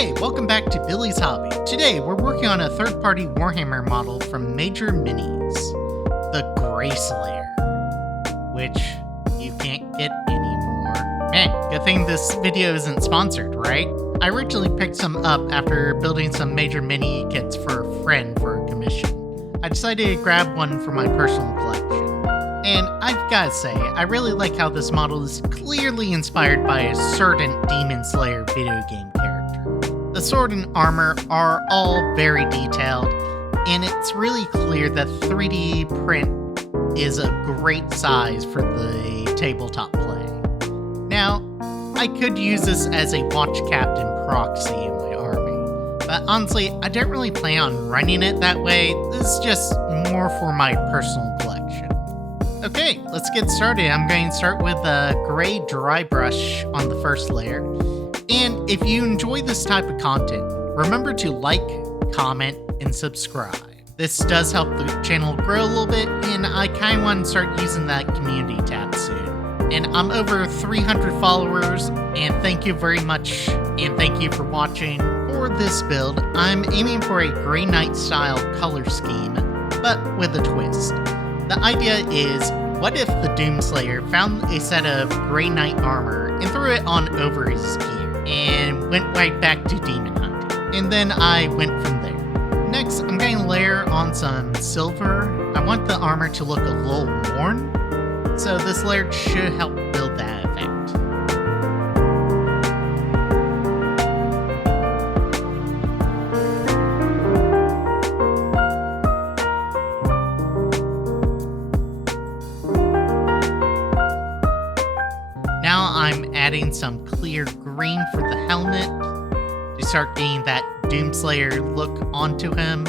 Hey, welcome back to Billy's Hobby. Today, we're working on a third-party Warhammer model from Major Minis, the Grey Slayer, which you can't get anymore. Man, good thing this video isn't sponsored, right? I originally picked some up after building some Major Mini kits for a friend for a commission. I decided to grab one for my personal collection. And I've gotta say, I really like how this model is clearly inspired by a certain Demon Slayer video game character. The sword and armor are all very detailed, and it's really clear that 3D print is a great size for the tabletop play. Now, I could use this as a watch captain proxy in my army, but honestly, I don't really plan on running it that way. This is just more for my personal collection. Okay, let's get started. I'm going to start with a gray dry brush on the first layer. And if you enjoy this type of content, remember to like, comment, and subscribe. This does help the channel grow a little bit, and I kind of want to start using that community tab soon. And I'm over 300 followers, and thank you very much, and thank you for watching. For this build, I'm aiming for a Grey Knight style color scheme, but with a twist. The idea is, what if the Doomslayer found a set of Grey Knight armor and threw it on over his gear, and went right back to demon hunting? And then I went from there. Next, I'm going to layer on some silver. I want the armor to look a little worn, so this layer should help build that effect. Now I'm adding some clear green for the helmet to start getting that Doomslayer look onto him.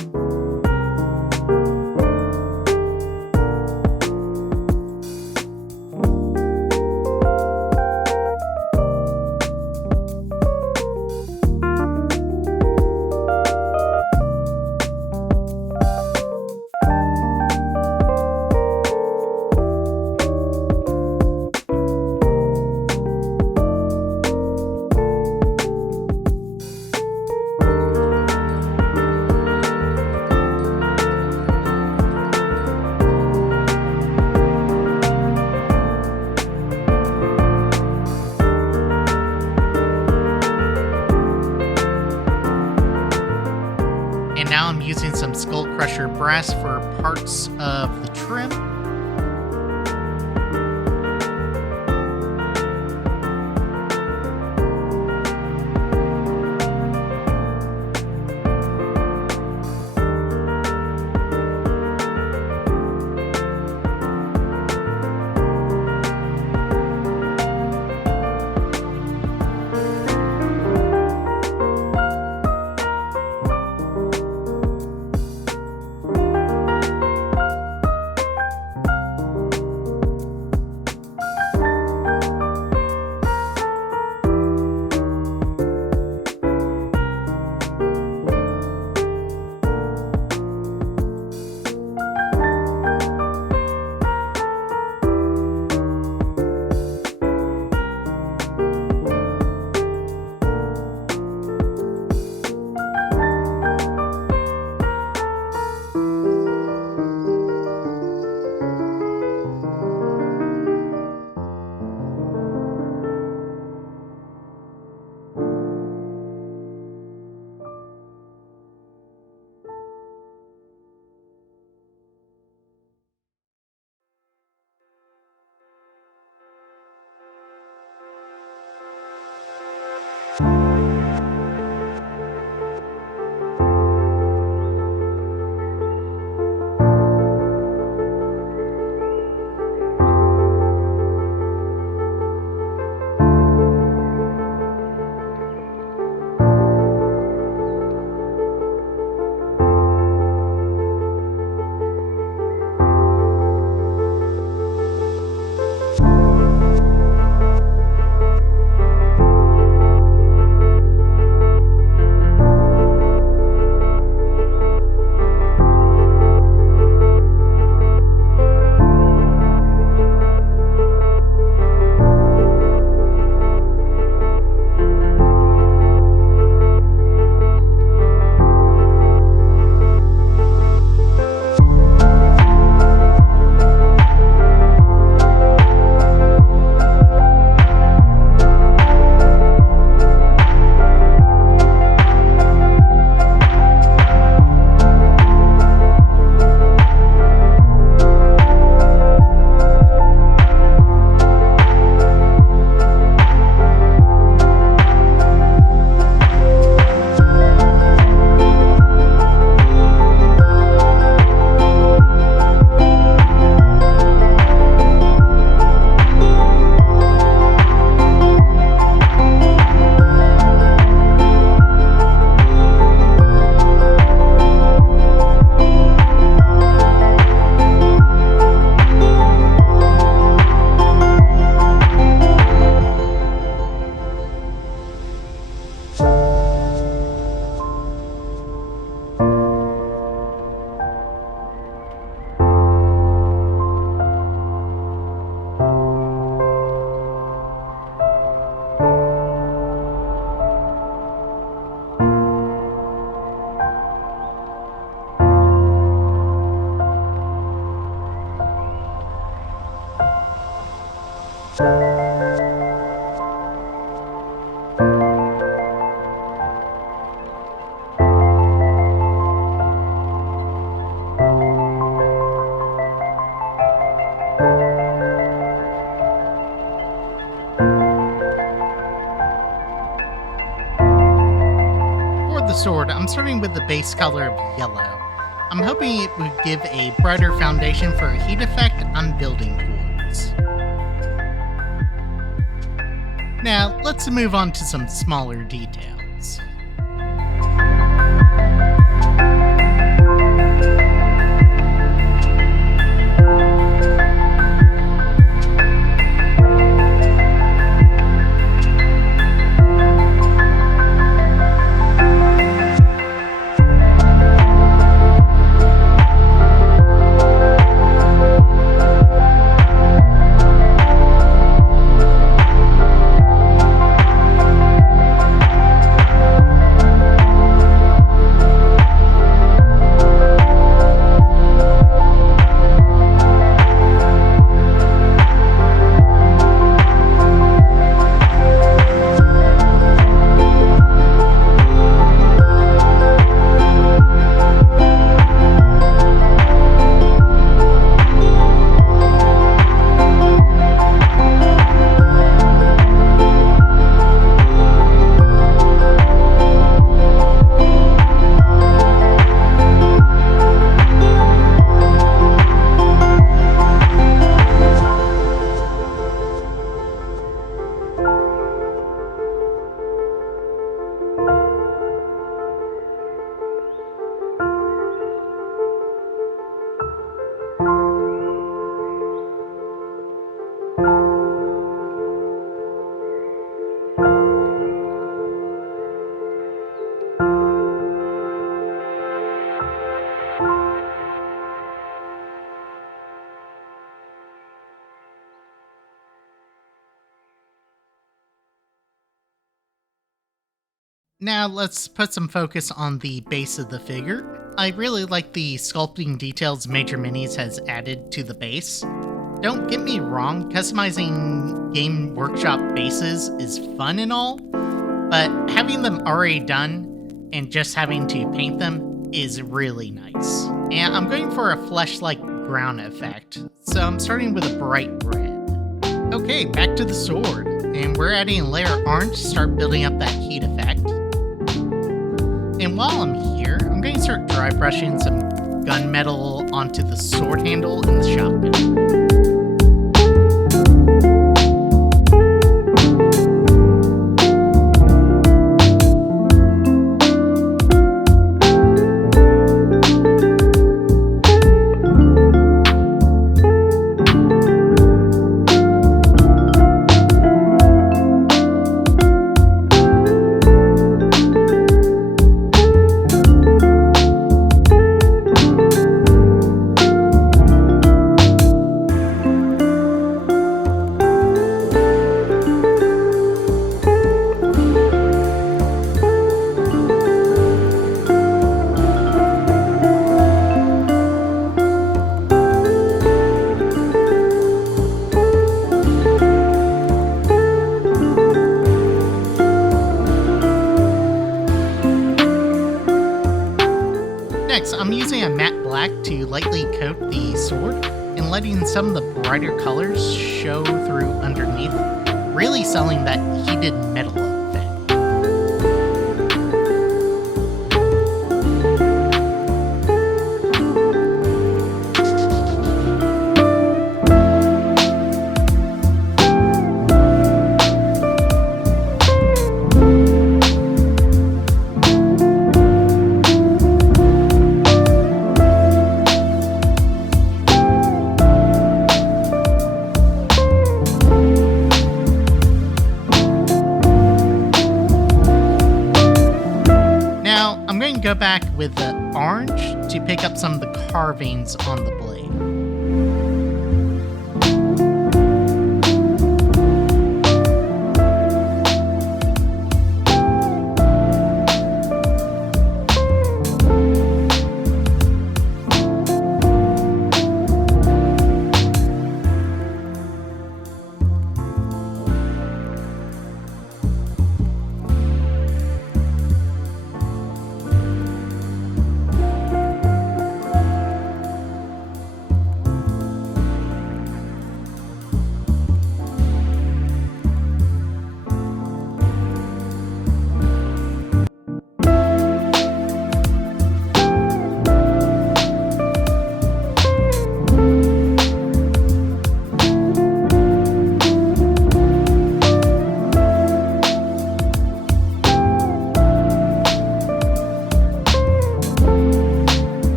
And now I'm using some Skull Crusher brass for parts of the trim. the sword, I'm starting with the base color of yellow. I'm hoping it would give a brighter foundation for a heat effect I'm building towards. Now, let's move on to some smaller details. Now let's put some focus on the base of the figure. I really like the sculpting details Major Minis has added to the base. Don't get me wrong, customizing Game Workshop bases is fun and all, but having them already done and just having to paint them is really nice. And I'm going for a flesh-like ground effect, so I'm starting with a bright red. Okay, back to the sword, and we're adding a layer of orange to start building up that heat effect. And while I'm here, I'm going to start dry brushing some gunmetal onto the sword handle and the shotgun. Next, I'm using a matte black to lightly coat the sword and letting some of the brighter colors show through underneath, really selling that heated metal effect. Go back with the orange to pick up some of the carvings on the blade.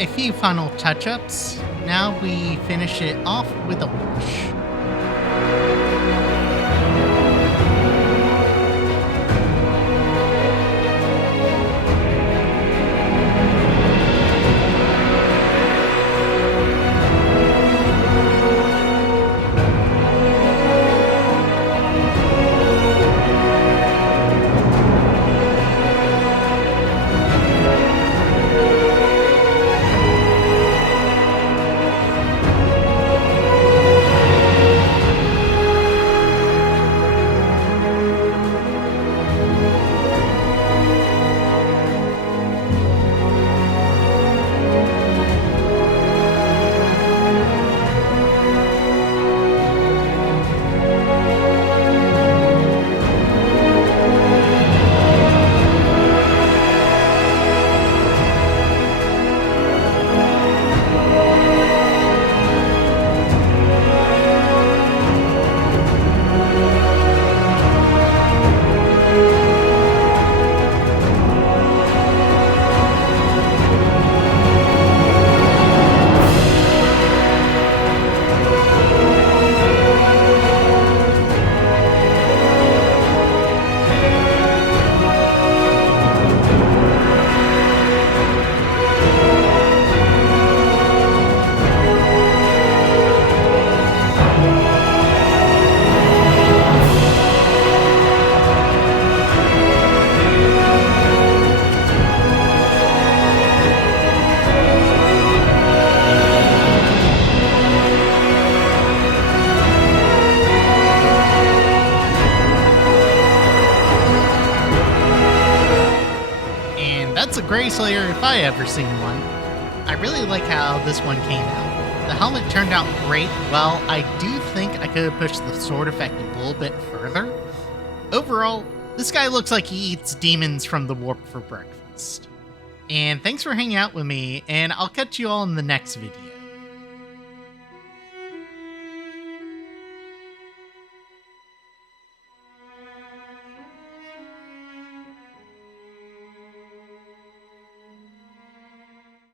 a few final touch-ups. Now we finish it off with a wash. That's a Gray Slayer if I ever seen one. I really like how this one came out. The helmet turned out great. Well, I do think I could have pushed the sword effect a little bit further. Overall, this guy looks like he eats demons from the warp for breakfast. And thanks for hanging out with me, and I'll catch you all in the next video.